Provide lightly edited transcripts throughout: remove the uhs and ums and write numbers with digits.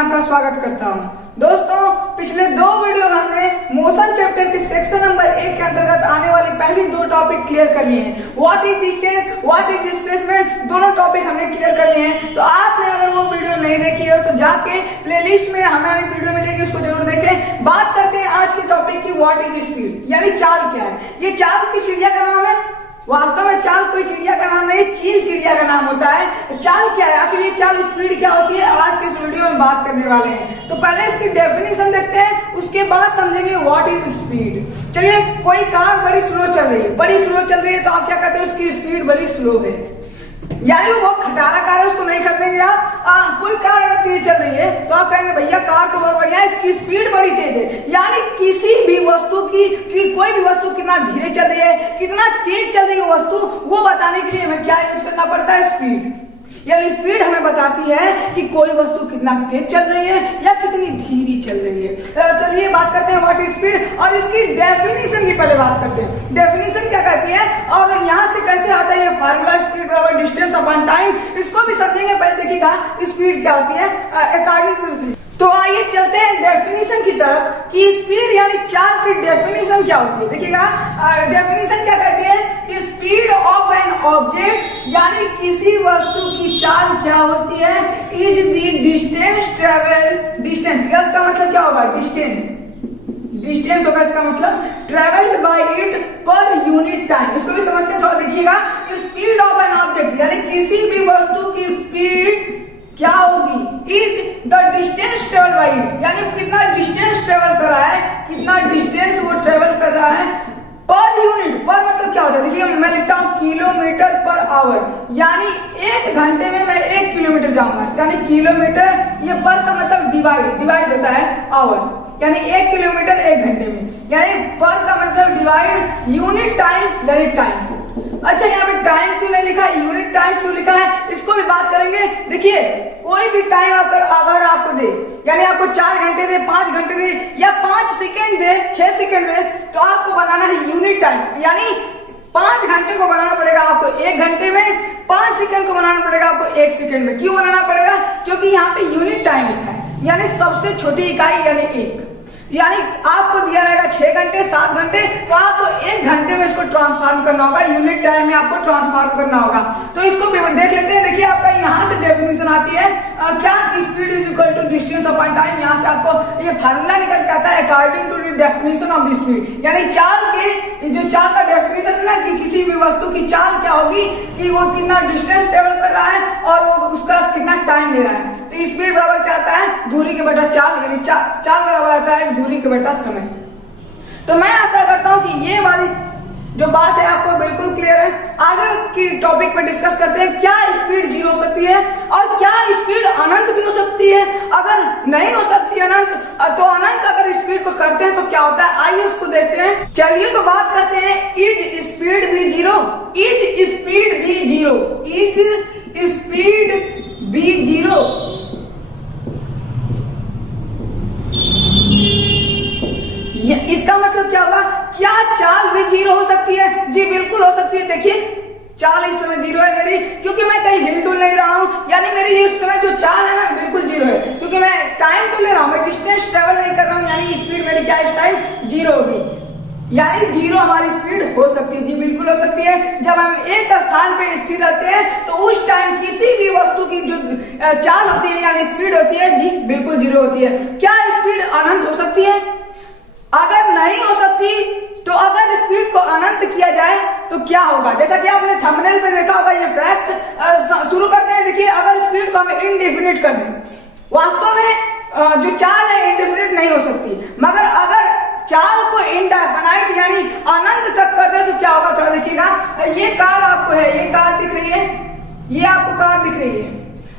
आपका स्वागत करता हूं। दोस्तों, पिछले 2 वीडियो में हमने मोशन चैप्टर के सेक्शन नंबर 1 के अंतर्गत आने वाली पहली 2 टॉपिक क्लियर कर लिए हैं। What is distance, what is displacement, दोनों टॉपिक हमने क्लियर कर लिए हैं। तो आपने अगर वो वीडियो नहीं देखी हो तो जाके प्लेलिस्ट में हमारी वीडियो मिलेगी, उसको जरूर देखें। बात करते हैं आज के टॉपिक की, व्हाट इज स्पीड, यानी चाल क्या है। ये चाल की चिड़िया का नाम है। वास्तव में चाल कोई चिड़िया का नाम नहीं, चील चिड़िया का नाम होता है। चाल क्या है, आखिर ये चाल स्पीड क्या होती है, आज के इस वीडियो में बात करने वाले हैं। तो पहले इसकी डेफिनेशन देखते हैं, उसके बाद समझेंगे व्हाट इज स्पीड। चलिए, कोई कार बड़ी स्लो चल रही है, तो आप क्या कहते हैं, उसकी स्पीड बड़ी स्लो है, यानी वो बहुत खटारा कार है, उसको नहीं कर देंगे आप। कोई कार अगर तेज चल रही है तो आप कहेंगे भैया कार तो बहुत बढ़िया है, इसकी स्पीड बड़ी तेज है। यानी किसी भी वस्तु की कोई भी वस्तु कितना धीरे चल रही है, कितना तेज चल रही है वस्तु, वो बताने के लिए हमें क्या यूज करना पड़ता है, स्पीड। यानी स्पीड हमें बताती है कि कोई वस्तु कितना तेज चल रही है या कितनी धीरे चल रही है। चलिए बात करते हैं व्हाट इज स्पीड, और इसकी डेफिनेशन की पहले बात करते हैं। डेफिनेशन क्या कहती है और यहाँ से कैसे आता है ये फार्मूला, स्पीड बराबर डिस्टेंस अपॉन टाइम, इसको भी समझेंगे। पहले देखिएगा स्पीड क्या होती है अकॉर्डिंग टू। तो आइए चलते हैं डेफिनेशन की तरफ कि स्पीड यानी चाल की डेफिनेशन क्या होती है। देखिएगा डेफिनेशन क्या कहती है, स्पीड ऑफ एन ऑब्जेक्ट, यानी किसी वस्तु की चाल क्या होती है, is the distance travel, distance, इसका मतलब क्या होगा, डिस्टेंस होगा, इसका मतलब travelled by it per unit time. इसको भी समझते हैं, थोड़ा देखिएगा। स्पीड ऑफ एन ऑब्जेक्ट यानी किसी भी वस्तु की स्पीड क्या होगी, is the distance travel by it, यानी कितना डिस्टेंस ट्रेवल कर रहा है, कितना डिस्टेंस वो ट्रेवल कर रहा है पर यूनिट। पर मतलब क्या होता है, देखिए मैं लिखता हूं किलोमीटर पर आवर, यानी 1 घंटे में मैं 1 किलोमीटर जाऊंगा, यानी किलोमीटर, ये पर का मतलब डिवाइड होता है आवर, यानी 1 किलोमीटर 1 घंटे में, यानी पर का मतलब डिवाइड यूनिट टाइम यानी टाइम। अच्छा, यहाँ पे टाइम क्यों नहीं लिखा है, यूनिट टाइम क्यों लिखा है, इसको भी बात करेंगे। देखिए कोई भी टाइम अगर आपको दे, यानी आपको 4 घंटे दे, 5 घंटे दे या 5 सेकेंड दे, 6 सेकेंड दे, तो आपको बनाना है यूनिट टाइम। यानी 5 घंटे को बनाना पड़ेगा आपको 1 घंटे में, 5 सेकेंड को बनाना पड़ेगा आपको 1 सेकेंड में। क्यों बनाना पड़ेगा, क्योंकि यहाँ पे यूनिट टाइम लिखा है, यानी सबसे छोटी इकाई यानी 1। यानी आपको दिया रहेगा 6 घंटे 7 घंटे, तो आपको 1 घंटे में इसको ट्रांसफॉर्म करना होगा, यूनिट टाइम में आपको ट्रांसफॉर्म करना होगा। तो इसको देख लेते हैं। देखिए आपका यहाँ से डेफिनेशन आती है क्या, speed is equal to distance upon time. यहाँ से आपको ये फार्मूला निकल के आता है according to the definition of the speed, यानी चाल के जो चाल का डेफिनेशन है ना, कि किसी भी वस्तु की चाल क्या होगी, कि वो कितना डिस्टेंस ट्रेवल कर रहा है और वो उसका कितना टाइम ले रहा है। तो स्पीड बराबर क्या आता है, दूरी के बटा चाल, यानी चाल बराबर आता है दूरी के बटा समय। तो मैं आशा करता हूं कि ये वाली जो बात है आपको बिल्कुल क्लियर है। आगे की टॉपिक पे डिस्कस करते हैं, क्या स्पीड 0 हो सकती है और क्या स्पीड अनंत भी हो सकती है। अगर नहीं हो सकती अनंत, तो अनंत अगर स्पीड को करते हैं तो क्या होता है, आइए उसको देखते हैं। चलिए तो बात करते हैं, इज स्पीड भी 0, इज स्पीड भी 0, इज स्पीड भी 0। इसका मतलब क्या होगा, क्या चाल भी 0 हो सकती है, जी बिल्कुल हो सकती है। देखिए चाल इस समय 0 है मेरी, क्योंकि मैं कहीं हिल डुल नहीं रहा हूं, यानी मेरी इस समय जो चाल है ना बिल्कुल 0 है, क्योंकि मैं टाइम तो ले रहा हूं, मैं डिस्टेंस ट्रेवल नहीं कर रहा हूं, यानी स्पीड मेरी क्या इस टाइम 0 होगी, यानी 0 हमारी स्पीड हो सकती है, जी बिल्कुल हो सकती है। जब हम एक स्थान पे स्थिर रहते हैं तो उस टाइम किसी भी वस्तु की जो चाल होती है यानी स्पीड होती है, जी बिल्कुल 0 होती है। क्या स्पीड अनंत हो सकती है, अगर नहीं हो सकती तो अगर स्पीड को अनंत किया जाए तो क्या होगा, जैसा कि आपने थंबनेल पे देखा होगा ये फैक्ट। शुरू करते हैं। देखिए अगर स्पीड को हम इंडेफिनिट कर दें, वास्तव में जो चाल है इंडेफिनिट नहीं हो सकती, मगर अगर चाल को इंडेफिनाइट यानी अनंत तक कर दे तो क्या होगा, थोड़ा देखिएगा। ये कार आपको है, ये कार दिख रही है, ये आपको कार दिख रही है।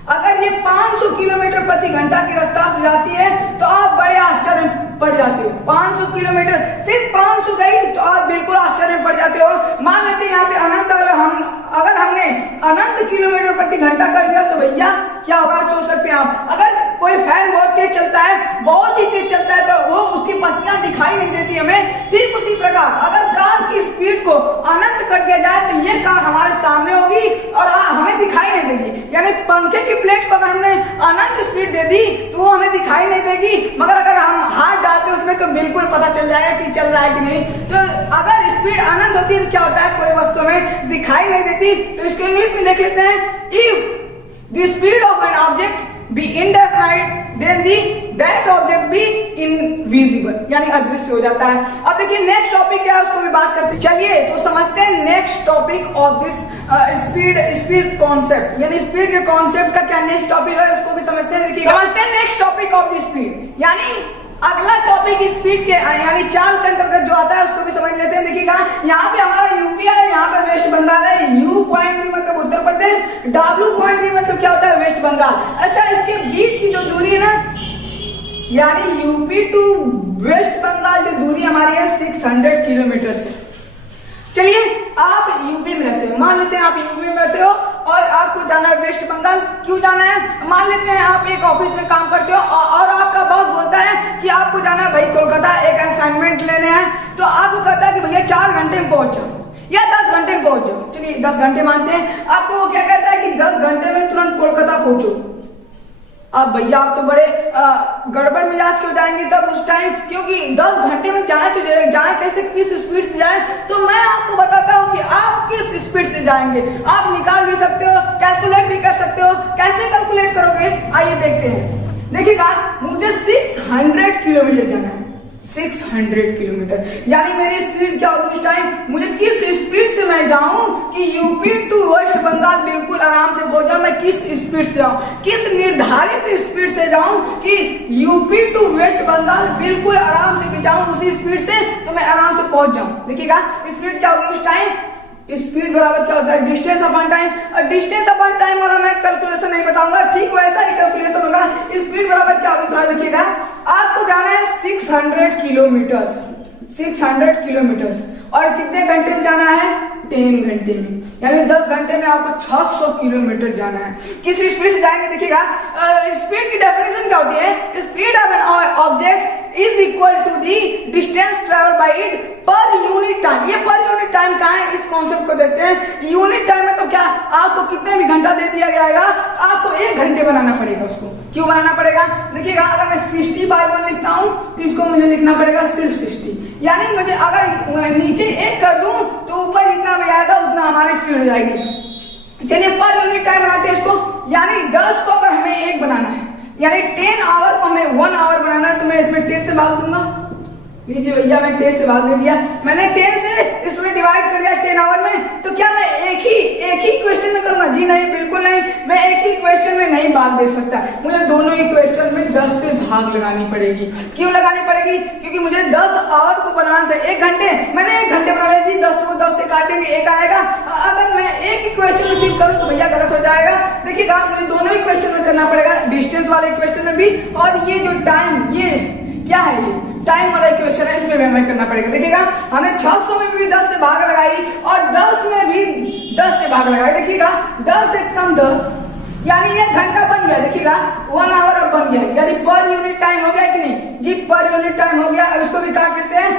अगर ये 500 किलोमीटर प्रति घंटा की रफ्तार से जाती है तो आप बड़े आश्चर्य में पड़ जाते हो। 500 किलोमीटर, सिर्फ 500 गई तो आप बिल्कुल आश्चर्य में पड़ जाते हो। मान लेते हैं यहाँ पे अनंत, अगर हमने अनंत किलोमीटर प्रति घंटा कर दिया तो भैया क्या होगा, सोच सकते हैं आप। अगर कोई फैन बहुत तेज चलता है, बहुत ही तेज चलता है, तो वो उसकी पत्तियां दिखाई नहीं देती हमें। ठीक उसी प्रकार अगर कार की स्पीड को अनंत कर दिया जाए तो ये कार हमारे सामने होगी और हमें दिखाई नहीं देगी। यानी पंखे की प्लेट पर अगर हमने अनंत स्पीड दे दी तो वो हमें दिखाई नहीं देगी, मगर अगर हम हाथ डालते उसमें तो बिल्कुल पता चल जाएगा कि चल रहा है कि नहीं। तो अगर स्पीड अनंत होती है तो क्या होता है, कोई वस्तु हमें दिखाई नहीं देती। तो इसके इंग्लिश में देख लेते हैं, if the speed of an object be indefinite then the that object be invisible, यानी अदृश्य हो जाता है। अब देखिए नेक्स्ट टॉपिक क्या है उसको भी बात करते हैं। चलिए तो समझते हैं next topic of this speed concept, यानी स्पीड के कॉन्सेप्ट का क्या नेक्स्ट टॉपिक है उसको भी समझते हैं। देखिए समझते हैं next topic of the speed, यानी अगला टॉपिक स्पीड के यानी चाल के अंतर्गत जो आता है उसको भी समझ लेते हैं। देखिएगा यहाँ पे हमारा यूपी है, यहाँ पे वेस्ट बंगाल है। यू पॉइंट भी मतलब उत्तर प्रदेश, डब्ल्यू पॉइंट भी मतलब क्या होता है, वेस्ट बंगाल। अच्छा, इसके बीच की जो दूरी है ना, यानी यूपी टू वेस्ट बंगाल जो दूरी हमारी है 600 किलोमीटर से। चलिए आप यूपी में रहते हो, मान लेते हैं आप यूपी में रहते हो और आपको जाना है वेस्ट बंगाल। क्यों जाना है, मान लेते हैं आप एक ऑफिस में काम करते हो और आपका बॉस बोलता है कि आपको जाना है भाई कोलकाता एक असाइनमेंट लेने हैं। तो आपको कहता है कि भैया 4 घंटे में पहुंच जाओ या 10 घंटे में पहुंच जाओ। चलिए 10 घंटे मानते हैं, आपको वो क्या कहता है कि 10 घंटे में तुरंत कोलकाता पहुंचो। अब भैया आप तो बड़े गड़बड़ मिजाज के हो जाएंगे तब उस टाइम, क्योंकि 10 घंटे में जाए तो जाए कैसे, किस स्पीड से जाए। तो मैं आपको बताता हूँ कि आप किस स्पीड से जाएंगे। आप निकाल भी सकते हो, कैलकुलेट भी कर सकते हो। कैसे कैलकुलेट करोगे, आइए देखते हैं। देखिएगा मुझे 600 किलोमीटर जाना है, 600 किलोमीटर, यानी मेरी स्पीड क्या होगी उस टाइम, मुझे किस स्पीड से मैं जाऊं कि यूपी टू वेस्ट बंगाल बिल्कुल आराम से पहुंच जाऊं। मैं किस स्पीड से जाऊं, किस निर्धारित स्पीड से जाऊं कि यूपी टू वेस्ट बंगाल बिल्कुल आराम से भी जाऊं उसी स्पीड से, तो मैं आराम से पहुंच जाऊं। देखिएगा स्पीड क्या होगी उस टाइम, स्पीड बराबर क्या होता है, डिस्टेंस अपॉन टाइम। और डिस्टेंस अपॉन टाइम वाला मैं कैलकुलेशन नहीं बताऊंगा, ठीक वैसा ही कैलकुलेशन होगा। स्पीड बराबर क्या होगी थोड़ा देखिएगा, आपको जाना है 600 किलोमीटर, 600 किलोमीटर और कितने घंटे में जाना है, 10 घंटे में, यानी 10 घंटे में आपको 600 किलोमीटर जाना है। किस स्पीड से जाएंगे, देखिएगा स्पीड की डेफिनेशन क्या होती है, speed of an object is equal to the distance travel by it per unit time. ये पर यूनिट टाइम कहाँ है, इस कॉन्सेप्ट को देखते हैं। यूनिट टाइम में तो क्या आपको कितने भी घंटा दे दिया जाएगा, आपको 1 घंटे बनाना पड़ेगा उसको। क्यों बनाना पड़ेगा, देखिएगा अगर मैं 60/1 लिखता हूं तो इसको मुझे लिखना पड़ेगा सिर्फ 60, यानी मुझे अगर नीचे 1 कर दूं तो ऊपर जितना में आएगा उतना हमारी स्पीड हो जाएगी। चलिए पर यूनिट टाइम बनाते हैं इसको, यानी 10 को अगर हमें 1 बनाना है, यानी 10 आवर को हमें 1 आवर बनाना है, तो मैं इसमें 10 से भाग दूंगा। लीजिए भैया मैं 10 से भाग दे दिया, मैंने 10 से इसमें डिवाइड कर दिया 10 आवर में। तो क्या मैं एक ही क्वेश्चन में करूंगा, जी नहीं बिल्कुल नहीं, मैं एक ही क्वेश्चन में नहीं भाग दे सकता, मुझे दोनों ही क्वेश्चन में 10 से भाग लगानी पड़ेगी। क्यों लगानी पड़ेगी, क्योंकि मुझे 10 आवर को बनाना था 1 घंटे, मैंने 1 घंटे बना लिया जी, 10 को 10 से काटेंगे 1 आएगा। अगर मैं एक ही क्वेश्चन रिसीव करूं तो भैया गलत हो जाएगा। देखिएगा मुझे दोनों ही क्वेश्चन में करना पड़ेगा, डिस्टेंस वाले क्वेश्चन में भी और ये जो टाइम, ये क्या है, ये टाइम वाला इक्वेशन है, इसमें भी हमें करना पड़ेगा। देखिएगा हमें 600 में भी 10 से भाग लगाई और 10 में भी 10 से भाग लगाई। देखिएगा 10 से कम 10, यानी 1 घंटा बन गया। देखिएगा 1 आवर अब बन गया, यानी पर यूनिट टाइम हो गया कि नहीं जी, पर यूनिट टाइम हो गया। अब इसको भी काट देते हैं,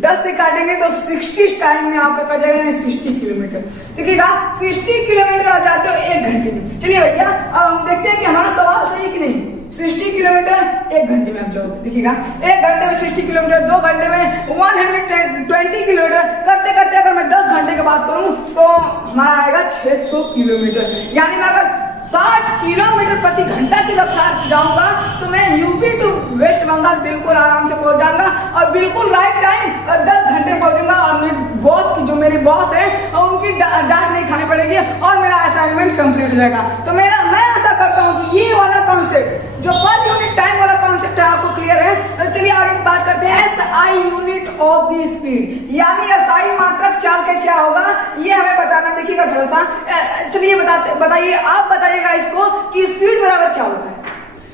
10 से काटेंगे तो 60 टाइम में आपका कट जाएगा 60 किलोमीटर। देखिएगा 60 किलोमीटर आप जाते हो 1 घंटे में। चलिए भैया अब हम देखते हैं कि हमारा सवाल सही है कि नहीं। 60 किलोमीटर 1 घंटे में आप जाओगे, देखिएगा 1 घंटे में 60 किलोमीटर, 2 घंटे में 120 किलोमीटर, करते करते अगर मैं 10 घंटे की बात करूं तो हमारा आएगा 600 किलोमीटर। यानी मैं अगर 60 किलोमीटर प्रति घंटा की रफ्तार से जाऊंगा तो मैं यूपी टू वेस्ट बंगाल बिल्कुल आराम से पहुंच जाऊंगा और बिल्कुल राइट टाइम 10 घंटे पहुंचूंगा। और मेरे बॉस की जो मेरे बॉस है उनकी डांट नहीं खानी पड़ेगी और मेरा असाइनमेंट कंप्लीट हो जाएगा। तो मैं ऐसा करता हूँ कि ये वाला कॉन्सेप्ट जो पर यूनिट टाइम वाला कॉन्सेप्ट है आपको क्लियर है। तो चलिए आगे बात करते हैं SI unit of the speed, यानी SI मात्रक चाल का क्या होगा ये हमें बताना। देखिएगा थोड़ा सा, चलिए बताइए, आप बताइएगा इसको कि स्पीड बराबर क्या होता है।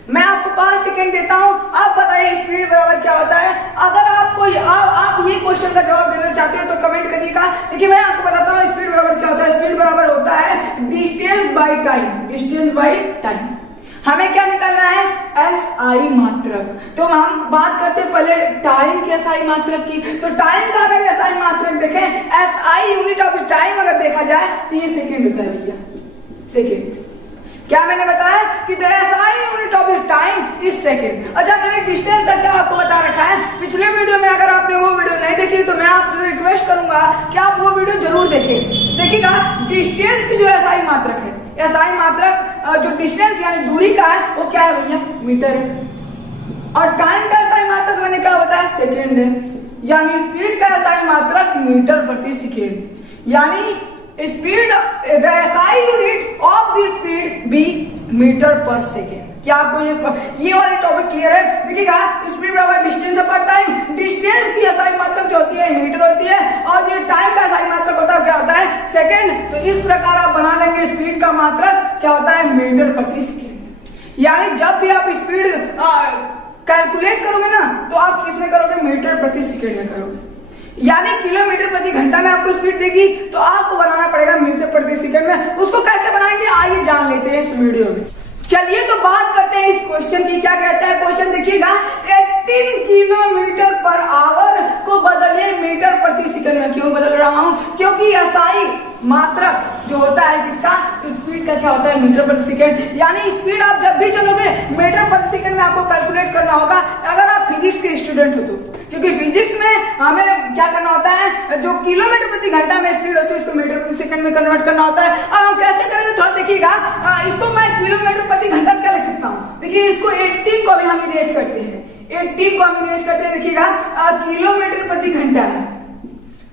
मैं आपको 5 सेकंड देता हूं, आप बताइए स्पीड बराबर क्या होता है। अगर आपको आप ये क्वेश्चन का जवाब देना चाहते हो तो कमेंट करिएगा। देखिए मैं आपको बताता हूँ स्पीड बराबर क्या होता है। स्पीड बराबर होता है distance by time, distance by time. हमें क्या निकालना है, एसआई मात्रक। तो हम बात करते हैं पहले टाइम के एसआई मात्रक की। तो टाइम का अगर एसआई मात्रक देखें, एसआई यूनिट ऑफ टाइम अगर देखा जाए तो ये सेकेंड होता है भैया, सेकेंड। क्या मैंने बताया कि the SI unit of time is second. अच्छा, मैंने डिस्टेंस का क्या आपको बता रखा है पिछले वीडियो में। अगर आपने वो वीडियो नहीं देखी तो मैं आपसे रिक्वेस्ट करूंगा कि आप वो वीडियो जरूर देखें। देखिएगा, डिस्टेंस की जो एसआई मात्रक है, एसआई मात्रक जो डिस्टेंस यानी दूरी का है वो क्या है भैया, मीटर है। और टाइम का एसआई मात्रक मैंने क्या होता है, सेकेंड है। यानी स्पीड का एसआई मात्रक मीटर प्रति सेकेंड। यानी speed the SI unit of the speed be metre per second. क्या आपको ये वाली टॉपिक क्लियर है? देखिएगा, स्पीड बराबर डिस्टेंस पर टाइम। डिस्टेंस की एसआई मात्रक जो होती है मीटर होती है, और ये टाइम का एसआई मात्रक होता है क्या होता है, सेकेंड। तो इस प्रकार आप बना लेंगे स्पीड का मात्रक क्या होता है, मीटर प्रति सेकेंड। यानी जब भी आप स्पीड कैलकुलेट करोगे ना तो आप किसमें करोगे, मीटर प्रति सेकेंड में करोगे। यानी किलोमीटर प्रति घंटा में आपको स्पीड देगी तो आपको बनाना पड़ेगा मीटर प्रति सेकंड में। उसको कैसे बनाएंगे आइए जान लेते हैं इस वीडियो में। चलिए तो बात करते हैं इस क्वेश्चन की। क्या कहता है क्वेश्चन, देखिएगा, 18 किलोमीटर पर आवर को बदलिए मीटर प्रति सेकंड में। क्यों बदल रहा हूं, क्योंकि एसआई मात्रक जो होता है किसका, स्पीड का क्या होता है, मीटर प्रति सेकंड। यानी स्पीड आप जब भी चलोगे मीटर प्रति सेकंड में आपको कैलकुलेट करना होगा अगर आप फिजिक्स के स्टूडेंट हो तो। क्योंकि फिजिक्स में हमें क्या करना होता है, जो किलोमीटर प्रति घंटा में स्पीड होती है उसको मीटर प्रति सेकंड में कन्वर्ट करना होता है। अब हम कैसे करेंगे थोड़ा देखिएगा। इसको मैं किलोमीटर प्रति घंटा क्या लिख सकता हूँ, देखिए इसको 18 को भी हम इरेज करते हैं, 18 को हम इरेज करते हैं। देखिएगा, किलोमीटर प्रति घंटा है,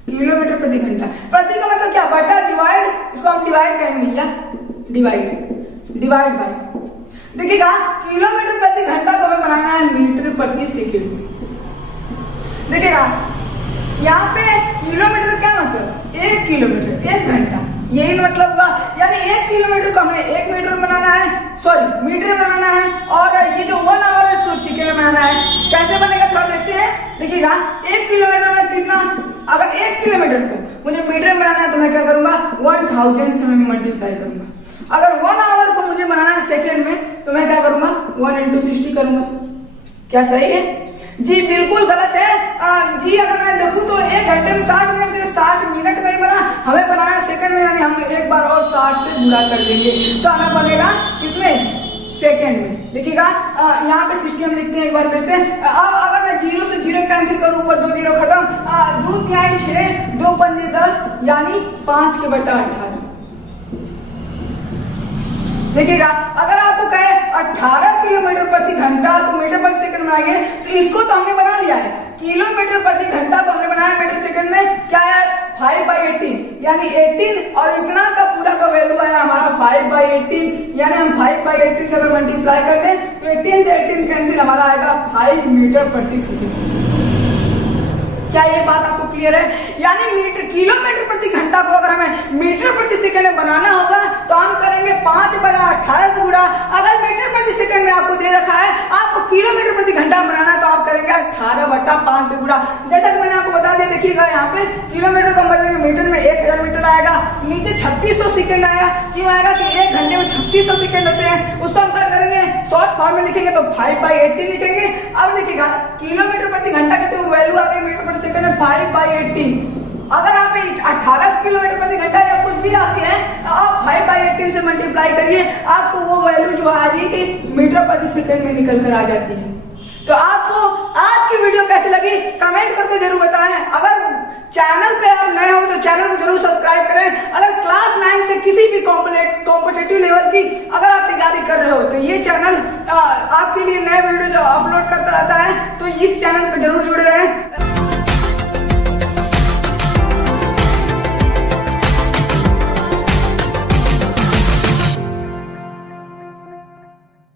किलोमीटर प्रति घंटा। प्रति का मतलब क्या, बटा डिवाइड, इसको हम डिवाइड कहेंगे भैया, डिवाइड बाय। देखिएगा, किलोमीटर प्रति घंटा को हमें बनाना है मीटर प्रति सेकंड। देखिएगा, यहाँ पे किलोमीटर क्या मतलब, 1 किलोमीटर 1 घंटा, यही मतलब हुआ। यानी 1 किलोमीटर को हमने 1 मीटर बनाना है, सॉरी मीटर बनाना है, और ये जो 1 आवर है इसको सेकंड में बनाना है। कैसे बनेगा थोड़ा देखते हैं। देखिएगा, 1 किलोमीटर में कितना, अगर 1 किलोमीटर को मुझे मीटर में बनाना है तो मैं क्या करूंगा, 1000 से मैं मल्टीप्लाई करूंगा। अगर 1 आवर को मुझे बनाना है सेकेंड में तो मैं क्या करूंगा, 1 × 60 करूंगा। क्या सही है जी? बिल्कुल गलत है जी। अगर मैं देखूं तो 1 घंटे में 60 मिनट, 60 मिनट में ही बना, हमें बनाना है सेकंड में। यानी हम एक बार और 60 से गुणा कर देंगे तो हमें बनेगा किसमें, सेकंड में। देखिएगा, यहाँ पे सिस्टम लिखते हैं एक बार फिर से। अब अगर मैं 0 से 0 कैंसिल करूं, ऊपर 2 0 खत्म, 2 तिहाई 6, 2 पंजे 10, यानी 5 के बटा 18। देखिएगा, अगर आपको कहे 18 किलोमीटर प्रति घंटा को मीटर प्रति सेकंड बनाइए तो इसको तो हमने बना लिया है। किलोमीटर प्रति घंटा को हमने बनाया मीटर सेकंड में, क्या है, 5/18। यानी 18 और इतना का पूरा का वैल्यू आया हमारा 5/18। यानी हम 5/18 से अगर मल्टीप्लाई कर दें तो 18 से 18 कैंसिल, हमारा आएगा 5 मीटर प्रति सेकंड। क्या ये बात आपको क्लियर है? यानी मीटर किलोमीटर प्रति घंटा को अगर हमें मीटर प्रति सेकंड में बनाना होगा तो हम करेंगे 5/18 से गुणा। अगर मीटर प्रति सेकंड में आपको दे रखा है आपको किलोमीटर प्रति घंटा बनाना है तो आप करेंगे 18/5 से गुणा। जैसा कि मैंने आपको बता दिया, देखिएगा यहाँ पे किलोमीटर को बदलेंगे मीटर में, 1000 मीटर आएगा, नीचे 3600 सेकंड आएगा। क्यों आएगा कि 1 घंटे में 3600 सेकंड होते हैं। उसको हम क्या करेंगे, शॉर्ट फॉर्म में लिखेंगे तो 5/18 लिखेंगे। अब देखिएगा, किलोमीटर प्रति घंटा की तो वैल्यू आ गई मीटर प्रति सेकंड में 5/18। अगर आप 18 किलोमीटर प्रति घंटा या कुछ भी आती है आप 5/18 से मल्टीप्लाई करिए, आपको वो वैल्यू जो आ जाएगी मीटर प्रति सेकंड में निकल कर आ जाती है। तो आपको आज की वीडियो कैसी लगी कमेंट करके जरूर बताएं। अगर चैनल पे आप नए हो तो चैनल को जरूर सब्सक्राइब करें। अगर क्लास 9 से किसी भी कॉम्पिटेटिव लेवल की अगर आप तैयारी कर रहे हो तो ये चैनल आपके लिए नए वीडियो जो अपलोड करता रहता है, तो इस चैनल पे जरूर जुड़े रहें।